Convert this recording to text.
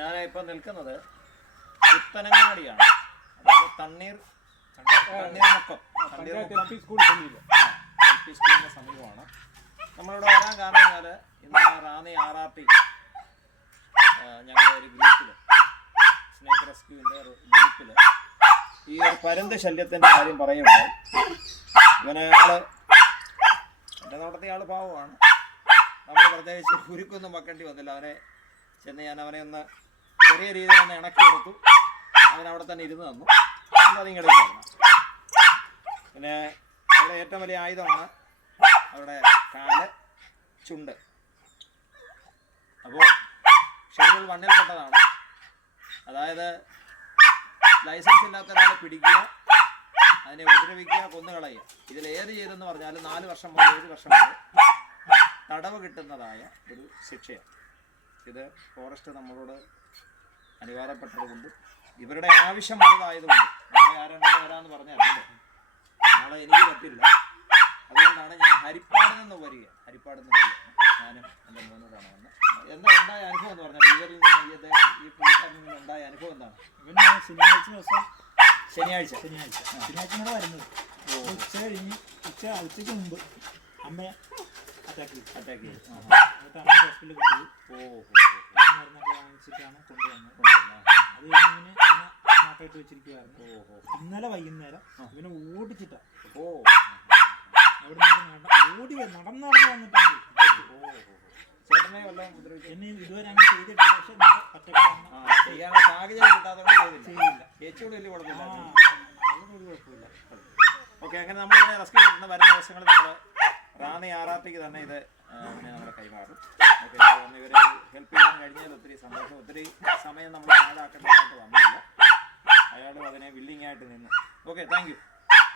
ഞാൻ ഇപ്പം നിൽക്കുന്നത് പുത്തനങ്ങാടിയാണ്, അതായത് തണ്ണീർമുക്കം സ്കൂളിന് സമീപമാണ്. നമ്മളിവിടെ വരാൻ കാരണം എന്നാൽ ഇന്ന് റാന്നി RRT ഞങ്ങളുടെ ഒരു ഗ്രൂപ്പിൽ, സ്നേക്ക് റെസ്ക്യൂവിൻ്റെ ഗ്രൂപ്പിൽ ഈ ഒരു പരുന്ത് ശല്യത്തിൻ്റെ കാര്യം പറയുന്നുണ്ടായി. ഇവനെ എൻ്റെ നോട്ടത്തിൽ ആൾ പാവമാണ്. നമ്മൾ പ്രത്യേകിച്ച് കുരുക്കൊന്നും വെക്കേണ്ടി വന്നില്ല. അവനെ അവനെ ഒന്ന് ചെറിയ രീതിയിൽ ഒന്ന് ഇണക്കിയെടുത്തു. അവനവിടെ തന്നെ ഇരുന്ന് തന്നു. അതിങ്ങോട്ട് തരണം. പിന്നെ അവിടെ ഏറ്റവും വലിയ ആയുധമാണ് അവരുടെ കാല്, ചുണ്ട്. അപ്പോൾ ഷെഡ്യൂൾ 1-ൽപ്പെട്ടതാണ്. അതായത് ലൈസൻസ് ഇല്ലാത്ത ഒരാളെ പിടിക്കുക, അതിനെ ഉപദ്രവിക്കുക, കൊന്നുകളയുക. ഇതിലേത് ചെയ്തെന്ന് പറഞ്ഞാൽ 4 വർഷം മുതൽ 7 വർഷം വരെ തടവ് കിട്ടുന്നതായ ഒരു ശിക്ഷയാണ്. ഇത് ഫോറസ്റ്റ് നമ്മളോട് അനുവാദപ്പെട്ടതുകൊണ്ട്, ഇവരുടെ ആവശ്യം വലുതായതുകൊണ്ട്, നാളെ ആരണ്ടൊക്കെ വരാമെന്ന് പറഞ്ഞാൽ നാളെ എനിക്ക് പറ്റില്ല. അതുകൊണ്ടാണ് ഞാൻ ഹരിപ്പാട് നിന്ന് വരികയാണ്. ഞാനും എൻ്റെ 3 തവണ വന്ന്. എന്താ ഉണ്ടായ അനുഭവം എന്ന് പറഞ്ഞാൽ ഇവരിൽ നിന്ന് ഈ പുള്ളിക്കാരിൽ നിന്ന് ഉണ്ടായ അനുഭവം എന്താണ്? ഇവന് ശനിയാഴ്ച കൂടെ വരുന്നത്. ഉച്ചയ്ക്ക് മുമ്പ് അമ്മയെ അറ്റാക്ക് ചെയ്തു. എന്നിട്ട് അമ്മ ഹോസ്പിറ്റലിൽ കൊണ്ടുപോയി. മരുന്നൊക്കെ വാങ്ങിച്ചിട്ടാണ് കൊണ്ടുവന്നത്. അത് കഴിഞ്ഞ് നാട്ടായിട്ട് വെച്ചിരിക്കുവായിരുന്നു. ഇന്നലെ വൈകുന്നേരം ഇവനെ ഓടിച്ചിട്ടാ അവിടെ ഓടി നടന്നു വന്നിട്ടാണ്. എന്നെ ഇതുവരെ അങ്ങനെ ചെയ്തിട്ടില്ല. പക്ഷെ സാഹചര്യം കിട്ടാത്തതുകൊണ്ട് ചെയ്യില്ല. ചേച്ചിയോട് വലിയ കുഴപ്പമില്ല. അതൊരു കുഴപ്പമില്ല. ഓക്കെ, അങ്ങനെ നമ്മളിവിടെ റെസ്ക്യൂ കിട്ടുന്ന വരുന്ന ദിവസങ്ങളിൽ നമ്മൾ റാന്നി RRTക്ക് തന്നെ ഇത് നമ്മളെ കൈമാറും. ഓക്കെ, ഇവരെ ഹെൽപ്പ് ചെയ്യാൻ കഴിഞ്ഞാൽ ഒത്തിരി സന്തോഷം. ഒത്തിരി സമയം നമ്മൾ പാഴാക്കേണ്ടതായിട്ട് വന്നില്ല. അയാളും അതിനെ വില്ലിങ് ആയിട്ട് നിന്ന്. Okay, thank you.